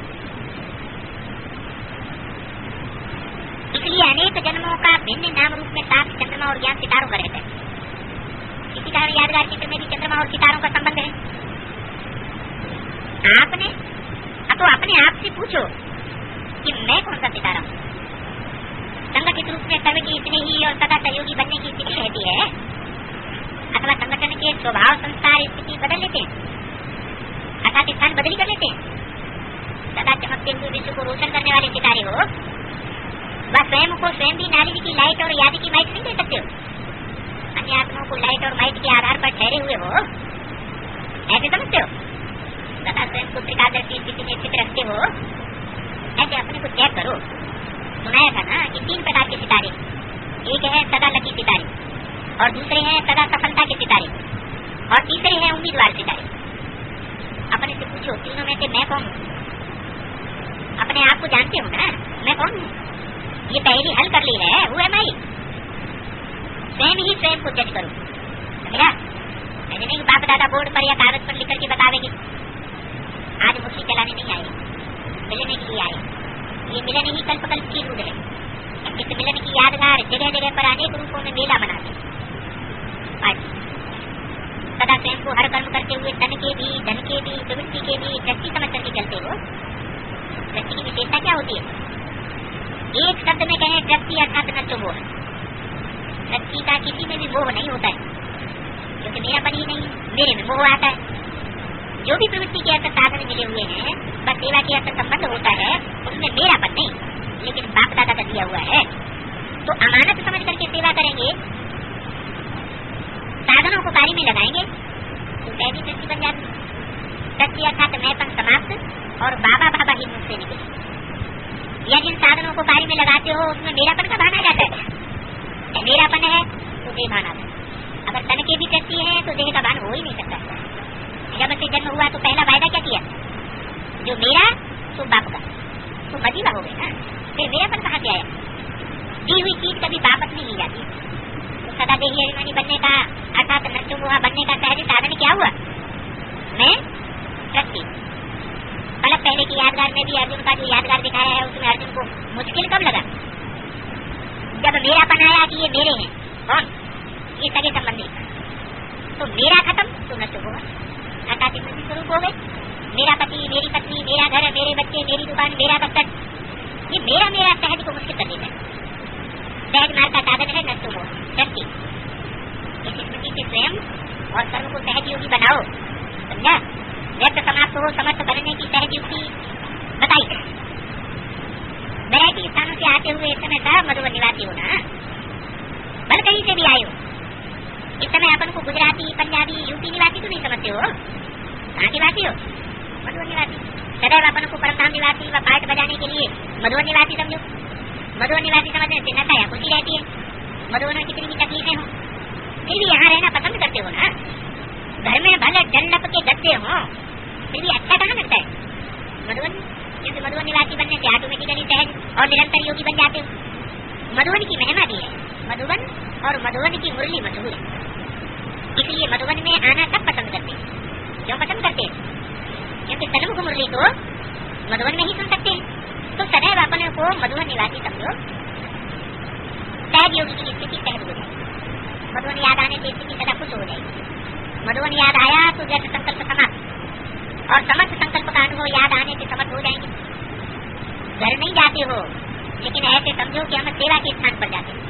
इसलिए अनेक जन्मों का भिन्न नाम रूप में साथ चंद्रमा और ज्ञान सितारों का रहता है। इसी कारण यादगार चित्र में भी चंद्रमा और सितारों का संबंध है। आपने तो अपने आप से पूछो कि मैं कौन सा सितारा हूँ। संगठित रूप में सर्व की स्नेही और सदा सहयोगी बनने की स्थिति रहती है, अथवा संगठन के स्वभाव संस्कार स्थिति बदल लेते हैं। अर्थात स्थान बदली कर लेते हैं। सदा चमकते हुए विश्व को रोशन करने वाले सितारे हो, वह स्वयं को स्वयं भी नारी की लाइट और याद की माइट नहीं दे सकते हो। अन्य आत्माओं को लाइट और माइट के आधार पर ठहरे हुए हो, ऐसे समझते हो। सदा स्वयं को त्रिकालदर्शी स्थिति में स्थित रखते हो, ऐसे अपने को त्याग करो। सुनाया था ना कि 3 प्रकार के सितारे, एक है सदा लकी सितारे, और दूसरे हैं सदा सफलता के सितारे, और तीसरे हैं उम्मीदवार सितारे। अपने से पूछो, तीनों में से मैं कौन हूँ? अपने आप को जानते हो ना, मैं कौन हूँ? ये पहली हल कर ली है, वो है मैं। स्वयं ही स्वयं को जज करो, समझा? ऐसे नहीं बाप दादा बोर्ड पर या कागज पर लिख करके बतावेंगे। आज मुट्ठी चलाने नहीं आए, मिलने के लिए आए। ये मिलन ही कल्प की रूप है। इस मिलन की यादगार जगह जगह पर अनेक रूपों में मेला मनाते। आज सदा स्वयं को हर कर्म करते हुए तन के भी, धन के भी, प्रवृत्ति के भी दृष्टि समझ करके चलते हो। दृष्टि की विशेषता क्या होती है? एक शब्द में कहें, दृष्टि अर्थात नष्ट मोह। दृष्टि का किसी में भी मोह नहीं होता है, क्योंकि मेरापन ही नहीं, मेरे में मोह आता है। जो भी प्रवृत्ति के अर्थ साधन मिले हुए हैं, बस सेवा के अर्थ संबंध होता है, उसमें मेरापन नहीं, लेकिन बाप दादा का दिया हुआ है। तो अमानत समझ करके सेवा करेंगे, साधनों को कार्य में लगाएंगे, तो दैवी दृष्टि बन जाती है। दृष्टि अर्थात मैंपन समाप्त और बाबा बाबा ही मुख से निकले। या जिन साधनों को कार्य में लगाते हो, उसमें मेरापन का भान आ जाता है। मेरापन है तो देह भान आता है। अगर तन की भी दृष्टि है तो देह का भान हो ही नहीं सकता। जब से जन्म हुआ तो पहला वायदा क्या किया? जो मेरा तो बाप का, तो मजीबा हो गए ना। फिर मेरापन कहाँ से आया? दी हुई चीज कभी वापस नहीं ली जाती। तो सदा देही अभिमानी बनने का अर्थात नष्टोहा बनने का सहज साधन क्या हुआ? मैं दृष्टि। पलक पहले की यादगार में भी अर्जुन का जो यादगार दिखाया है, उसमें अर्जुन को मुश्किल कब लगा? जब मेरापन आया कि ये मेरे हैं। कौन? ये सगे संबंधी। तो मेरा खत्म तो नष्ट होगा, अर्थात इनमें स्वरूप हो गए। मेरा पति, मेरी पत्नी, मेरा घर, मेरे बच्चे, मेरी दुकान, मेरा दफ्तर, ये मेरा मेरा सहज को मुश्किल कर देता है। सहज मार्ग का साधन है नष्ट हो शक्ति। इस स्मृति से स्वयं और कर्म को सहज योगी बनाओ, समझा? व्यक्त समाप्त हो समर्थ बनने की सहज युक्ति बताई। वैरायटी स्थानों से आते हुए इस समय सब मधुबन निवासी हो ना, भले कहीं से भी आए हो। इस समय अपन को गुजराती, पंजाबी, यूपी निवासी तो नहीं समझते हो। कहाँ निवासी हो? मधुबन निवासी। सदैव अपन को परमधाम निवासी व पाठ बजाने के लिए मधुबन निवासी समझो। मधुबन निवासी समझने से नशा या खुशी रहती है। मधुबन में कितनी भी तकलीफें हो, फिर भी यहाँ रहना पसंद करते हो ना। घर में भले डंडप के गद्दे हो, फिर भी अच्छा कहाँ लगता है? मधुबन, क्योंकि मधुबन निवासी बनने से ऑटोमेटिकली सहज और निरंतर योगी बन जाते हो। मधुबन की महिमा भी है। मधुबन और मधुबन की मुरली मशहूर है, इसलिए मधुबन में आना सब पसंद करते हैं। क्यों पसंद करते हैं? क्योंकि सन्मुख मुरली को मधुबन में ही सुन सकते हैं। तो सदैव अपने को मधुबन निवासी समझो। सहज योगी की स्थिति सहज हो जाएगी। मधुबन याद आने से स्थिति सदा खुश हो जाएगी। मधुबन याद आया तो जैसे संकल्प समाप्त, और समर्थ संकल्प का अनुभव याद आने से समर्थ हो जाएंगे। घर नहीं जाते हो, लेकिन ऐसे समझो कि हम सेवा के स्थान पर जाते हैं।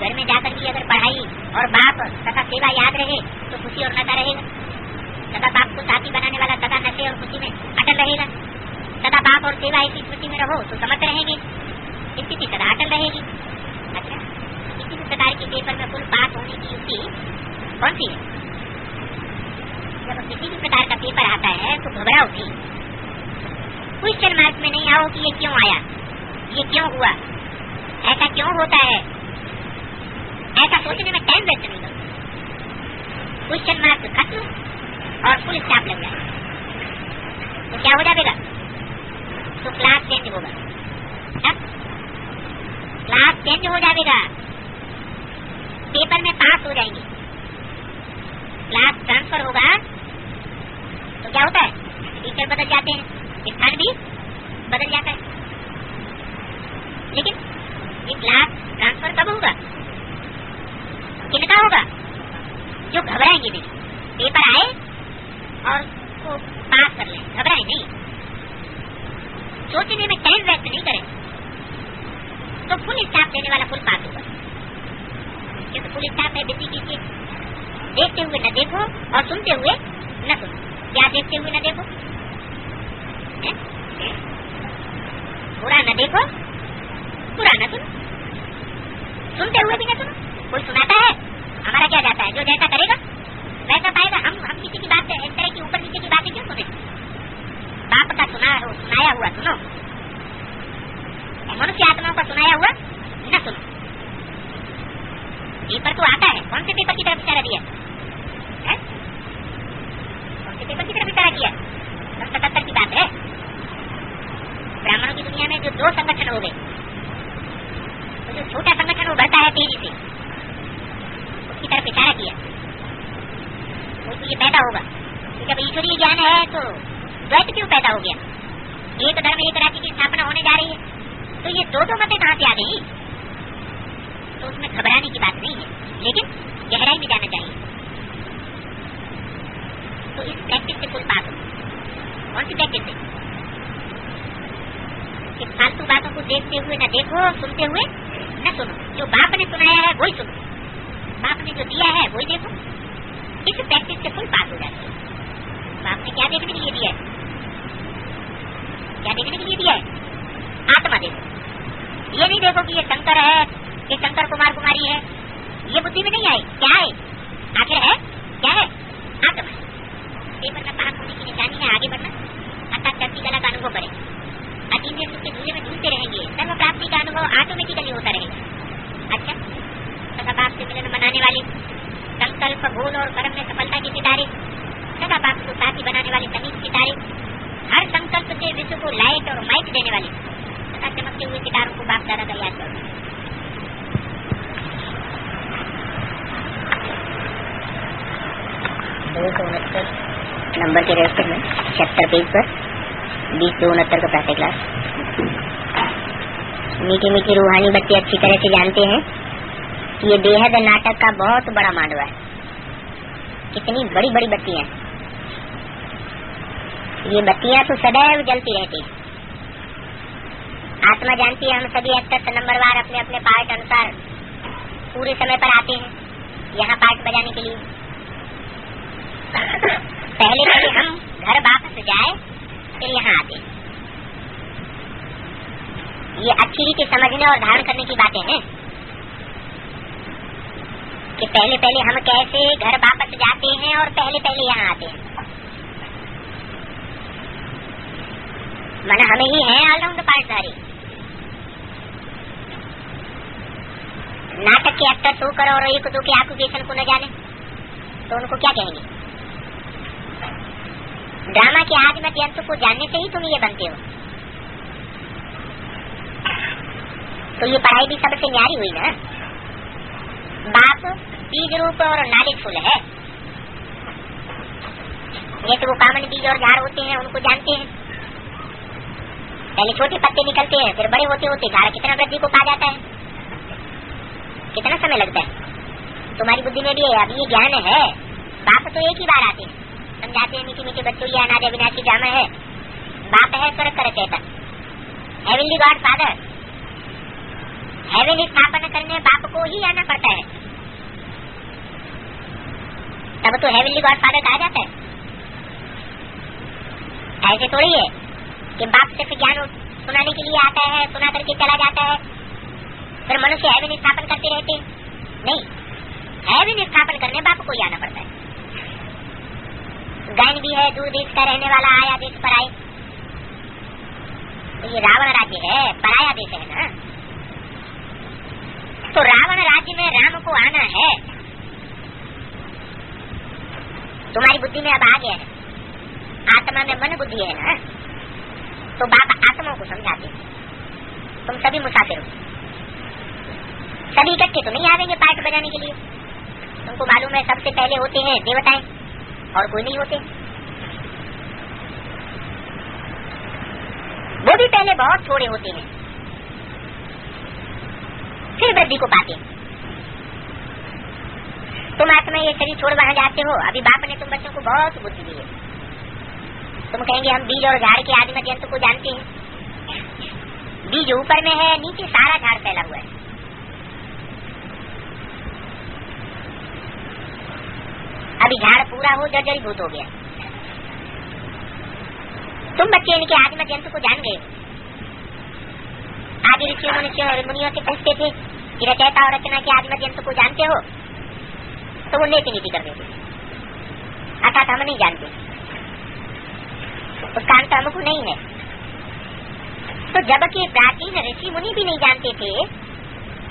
घर में जाकर भी अगर पढ़ाई और बाप तथा सेवा याद रहे तो खुशी और नशा रहेगा। सदा बाप को साथी बनाने वाला सदा नशे और खुशी में अटल रहेगा। सदा बाप और सेवा इसी स्मृति में रहो तो समर्थ रहेंगे, स्थिति सदा अटल रहेगी। अच्छा, किसी भी प्रकार की पेपर में फुल पास होने की युक्ति कौन सी है? जब किसी भी प्रकार का पेपर आता है तो घबराओ नहीं। क्वेश्चन मार्क में नहीं आओ कि ये क्यों आया, ये क्यों हुआ, ऐसा क्यों होता है, ऐसा सोचने में टाइम वेस्ट नहीं करो। क्वेश्चन मार्क खत्म और फुल स्टॉप लग जाए तो क्या हो जाएगा? तो क्लास चेंज होगा। अब क्लास चेंज हो जाएगा, पेपर में पास हो जाएंगे। क्लास ट्रांसफर होगा तो क्या होता है? टीचर बदल जाते हैं, स्थान भी बदल जाता है। लेकिन ये क्लास ट्रांसफर कब होगा? किनका होगा? जो घबराएंगे नहीं, पेपर आए और वो पास कर लें, घबराए नहीं, सोचने में टाइम वेस्ट नहीं करें, तो फुल स्टॉप देने वाला फुल पास होगा। क्योंकि फुल स्टॉप है बिजली कीजिए, देखते हुए न देखो और सुनते हुए न सुनो। क्या देखते हुए न देखो, बुरा न देखो, बुरा न सुनो, सुनते हुए भी न सुनो। कोई सुनाता है, हमारा क्या जाता है, जो जैसा करेगा वैसा पाएगा। हम किसी की बात इस तरह की ऊपर नीचे की बातें क्यों सुने? बाप का सुनाया हुआ सुनो, मनुष्य आत्माओं का सुनाया हुआ न सुनो। पेपर तो आता है, कौन से पेपर की तरफ इशारा दिया है? कौन से पेपर की तरफ इशारा किया? 77 की बात है। ब्राह्मणों की दुनिया में जो 2 संगठन हो गए, तो जो छोटा संगठन उभरता है तेजी से, उसकी तरफ इशारा किया। उसको ये पैदा होगा कि जब ईश्वरीय ज्ञान है तो द्वैत क्यों पैदा हो गया? एक धर्म एक राज्य की स्थापना होने जा रही है, तो ये 2 मतें कहाँ से आ गई? तो उसमें घबराने की बात नहीं है, लेकिन गहराई में जाना चाहिए। तो इस प्रैक्टिस से कुल पास हो। कौन सी प्रैक्टिस है? कि फालतू बातों को देखते हुए न देखो, सुनते हुए न सुनो। जो बाप ने सुनाया है वही सुनो, बाप ने जो दिया है वही देखो। इस प्रैक्टिस से फुल पास हो जाते हैं। बाप ने क्या देखने के लिए दिया है? क्या देखने के लिए दिया है? आत्मा देखो। ये नहीं देखो कि ये शंकर है, ये शंकर कुमार कुमारी है, ये बुद्धि में नहीं आए। क्या है? आखिर है क्या है? आत्मा। पेपर में पास होने की निशानी है आगे बढ़ना, अर्थात चर्ची कला का अनुभव करें। अतीन्द्रिय सुख के धूले में झूलते रहेंगे, सर्व प्राप्ति का अनुभव ऑटोमेटिकली होता रहेगा। अच्छा, सदा बाप से मिलन मनाने वाले, संकल्प भूल और कर्म में सफलता के सितारे, सदा बाप को साथी बनाने वाले समीप सितारे, हर संकल्प से विश्व को लाइट और माइक देने वाले सदा चमकते हुए सितारों को बाप दादा का याद करो। 269 नंबर के रजिस्टर में 76 पेज पर 20-69 का प्रातः क्लास। मीठी मीठी रूहानी बच्चे अच्छी तरह से जानते हैं कि ये बेहद नाटक का बहुत बड़ा मांडवा है। कितनी बड़ी बड़ी बत्तियां, ये बत्तियां तो सदैव जलती रहती हैं। आत्मा जानती है हम सभी एक्टर्स नंबरवार अपने अपने पार्ट अनुसार पूरे समय पर आते हैं यहाँ पार्ट बजाने के लिए। पहले पहले हम घर वापस जाए फिर यहाँ आते हैं। ये अच्छी रीति समझने और धारण करने की बातें हैं कि पहले पहले हम कैसे घर वापस जाते हैं और पहले पहले यहाँ आते हैं। माना हमें ही है ऑलराउंड पार्टधारी। नाटक के एक्टर होकर और एक दो के ऑक्यूपेशन को न जाने तो उनको क्या कहेंगे? ड्रामा के आदि मध्य अंत को जानने से ही तुम ये बनते हो। तो ये पढ़ाई भी सबसे न्यारी हुई ना। बाप बीज रूप और नॉलेजफुल है। ये तो वो कॉमन बीज और झाड़ होते हैं, उनको जानते हैं। पहले छोटे पत्ते निकलते हैं, फिर बड़े होते होते झाड़ कितना वृद्धि को पा जाता है, कितना समय लगता है। तुम्हारी बुद्धि में भी है, अब ये ज्ञान है। बाप तो एक ही बार आते हैं, समझाते हैं मीठी मीठी बच्चों, ये अनादि अविनाशी जामा है। बाप है स्वर्ग का रचयिता, हेवनली गॉड फादर। हेवन स्थापना करने बाप को ही आना पड़ता है, तब तो हेवनली गॉड फादर कहा जाता है। ऐसे थोड़ी है कि बाप सिर्फ ज्ञान सुनाने के लिए आता है, सुना करके चला जाता है, फिर मनुष्य हेवन स्थापन करते रहते हैं। नहीं, हेवन स्थापन करने बाप को ही आना पड़ता है। गायन भी है, दूर देश का रहने वाला आया देश पर आए। तो ये रावण राज्य है, पराया देश है ना। तो रावण राज्य में राम को आना है। तुम्हारी बुद्धि में अब आ गया है, आत्मा में मन बुद्धि है ना। तो बाप आत्माओं को समझाते हैं, तुम सभी मुसाफिर हो, सभी इकट्ठे तो नहीं आवेंगे पार्ट बजाने के लिए। तुमको मालूम है सबसे पहले होते हैं देवताएं और कोई नहीं होते। वो भी पहले बहुत थोड़े होते हैं, फिर वृद्धि को पाते हैं। तुम आत्मा ये शरीर छोड़ वहां जाते हो। अभी बाप ने तुम बच्चों को बहुत बुद्धि दी है। तुम कहेंगे हम बीज और झाड़ के आदि मध्य अंत को जानते हैं। बीज ऊपर में है, नीचे सारा झाड़ फैला हुआ है। अभी झाड़ पूरा हो जर्जरीभूत हो गया, तुम बच्चे इनके आदिम जंतु को जान गए। आदि ऋषियों मुनियों से पूछते थे कि रचयिता और रचना के आदिम जंतु को जानते हो, तो वो नीति नीति कर देते, अर्थात हम नहीं जानते, उसका अंत हमको नहीं है। तो जबकि प्राचीन ऋषि मुनि भी नहीं जानते थे,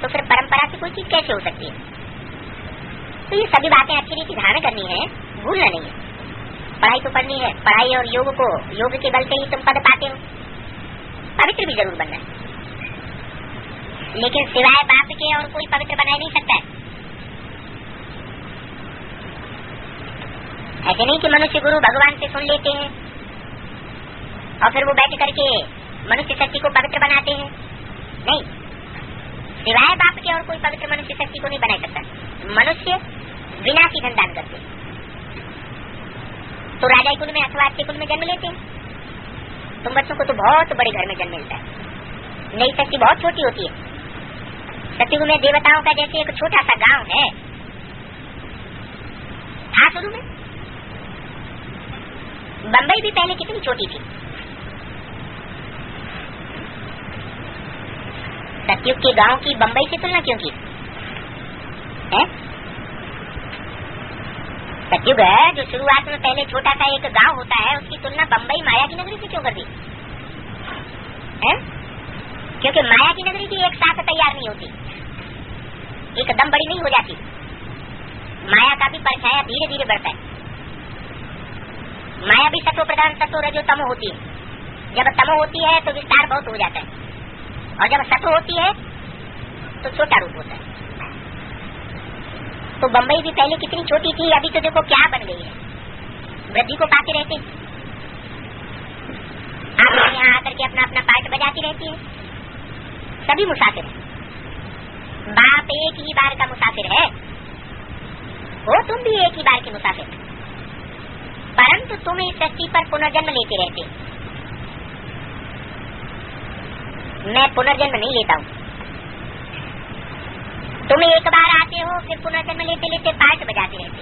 तो फिर परंपरा से कोई चीज कैसे हो सकती है? तो ये सभी बातें अच्छी रीति धारण करनी है, भूलना नहीं है। पढ़ाई तो पढ़नी है, पढ़ाई और योग के बल से ही तुम पद पाते हो। पवित्र भी जरूर बनना है, लेकिन सिवाय बाप के और कोई पवित्र बना नहीं सकता है। ऐसे नहीं कि मनुष्य गुरु भगवान से सुन लेते हैं और फिर वो बैठ करके मनुष्य शक्ति को पवित्र बनाते हैं। नहीं, सिवाय बाप के और कोई पवित्र मनुष्य शक्ति को नहीं बना सकता। मनुष्य विनाशी धन दान करते तो राजा कुल में अथवा अच्छे कुल में जन्म लेते हैं। तुम बच्चों को तो बहुत बड़े घर में जन्म मिलता है। नई शक्ति बहुत छोटी होती है। सतयुग में देवताओं का जैसे एक छोटा सा गांव है, था शुरू में। बंबई भी पहले कितनी छोटी थी। सतयुग के गांव की बंबई से तुलना क्यों की है? सतयुग है जो शुरुआत में पहले छोटा सा एक गांव होता है, उसकी तुलना बंबई माया की नगरी से क्यों कर दी है? क्योंकि माया की नगरी की एक साथ तैयार नहीं होती, एकदम बड़ी नहीं हो जाती। माया का भी परछाया धीरे धीरे बढ़ता है। माया भी सत्व प्रधान सत्व रजो तमो होती है। जब तमो होती है तो विस्तार बहुत हो जाता है, और जब सत्व होती है तो छोटा रूप होता है। तो बंबई भी पहले कितनी छोटी थी, अभी तो देखो क्या बन गई है। वृद्धि को पाते रहते हैं। आप यहाँ आकर के अपना अपना पार्ट बजाती रहती है। सभी मुसाफिर है। बाप एक ही बार का मुसाफिर है, हो तुम भी एक ही बार के मुसाफिर, परंतु तुम इस सृष्टि पर पुनर्जन्म लेते रहते। मैं पुनर्जन्म नहीं लेता हूँ। तुम एक बार आते हो, फिर पुनर्जन्म लेते लेते पार्ट बजाते रहते।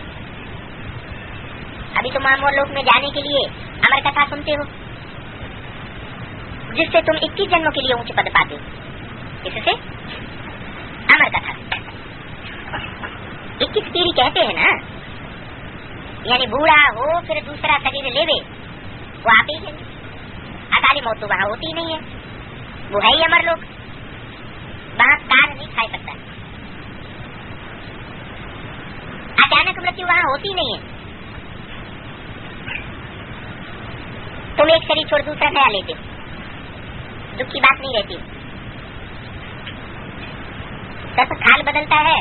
अभी तुम अमर लोक में जाने के लिए अमर कथा सुनते हो, जिससे तुम 21 जन्मों के लिए ऊंचे पद पाते हो। इससे अमर कथा 21 पीढ़ी कहते हैं ना, यानी बूढ़ा हो फिर दूसरा शरीर लेवे, वो आप ही है। अकाली मौत तो वहां होती ही नहीं है, वो है ही अमर लोक। वहां कार नहीं खा सकता, अचानक मृत्यु वहां होती नहीं है। तुम एक शरीर छोड़ दूसरा नया लेते हो, दुख की बात नहीं रहती। जब खाल बदलता है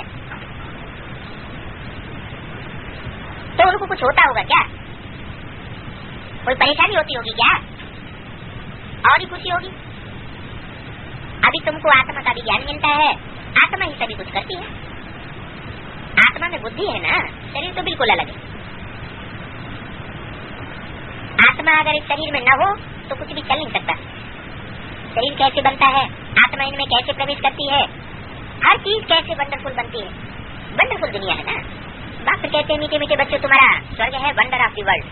तो उनको कुछ होता होगा क्या? कोई परेशानी होती होगी क्या? और ही खुशी होगी। अभी तुमको आत्मा का भी ज्ञान मिलता है, आत्मा ही सभी कुछ करती है। आत्मा में बुद्धि है ना, शरीर तो बिल्कुल अलग है। आत्मा अगर इस शरीर में न हो तो कुछ भी चल नहीं सकता। शरीर कैसे बनता है, आत्मा इनमें कैसे प्रवेश करती है, हर चीज कैसे वंडरफुल बनती है। वंडरफुल दुनिया है ना। बाप कहते हैं मीठे मीठे बच्चों, तुम्हारा स्वर्ग है वंडर ऑफ द वर्ल्ड।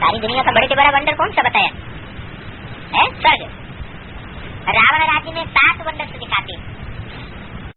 सारी दुनिया का बड़े से बड़ा वंडर कौन सा बताया है? स्वर्ग। रावण राज्य में 7 वंडर दिखाते हैं।